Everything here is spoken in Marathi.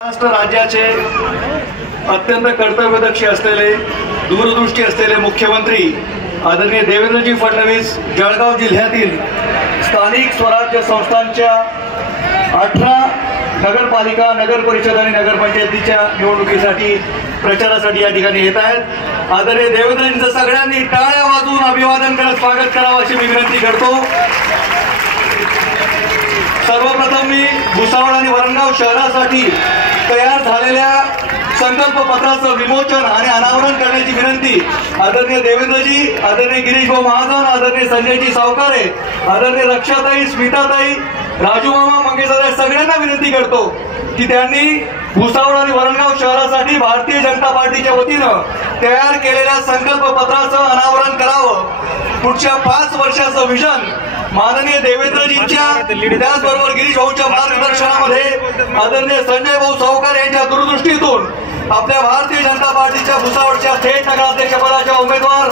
महाराष्ट्र राज्याचे अत्यंत कर्तव्यदक्ष असलेले दूरदृष्टी असलेले मुख्यमंत्री आदरणीय देवेंद्रजी फडणवीस जळगाव जिल्ह्यातील स्थानिक स्वराज्य संस्थांच्या 18 नगरपालिका, नगर परिषद आणि नगरपंचायतीच्या निवडणुकीसाठी प्रचारासाठी या ठिकाणी येत आहेत। आदरणीय देवेंद्रजींचं सगळ्यांनी टाळ्या वाजवून अभिवादन करत स्वागत करावं अशी मी विनंती करतो। सर्वप्रथम मी भुसावळ आणि वरणगाव शहरासाठी तयार झालेल्या संकल्प पत्राचं विमोचन आणि अनावरण करण्याची विनंती आदरणीय देवेंद्रजी, आदरणीय गिरीश भाऊ महाजन, आदरणीय संजयजी सावकारे, आदरणीय रक्षाताई, स्मिताताई, राजू मामा, मंगेशदादा सगळ्यांना विनंती करतो की त्यांनी भुसावळ आणि वरणगाव शहरासाठी भारतीय जनता पार्टीच्या वतीनं तयार केलेल्या संकल्प पत्राचं अनावरण करावं। पुढच्या 5 वर्षाचं विजन माननीय देवेंद्रजींच्या, त्याचबरोबर गिरीश भाऊंच्या मार्गदर्शनामध्ये आदरणीय संजय भाऊ सावकार यांच्या दूरदृष्टीतून आपल्या भारतीय जनता पार्टीच्या भुसावळच्या थेट नगराध्यक्ष पदाच्या उमेदवार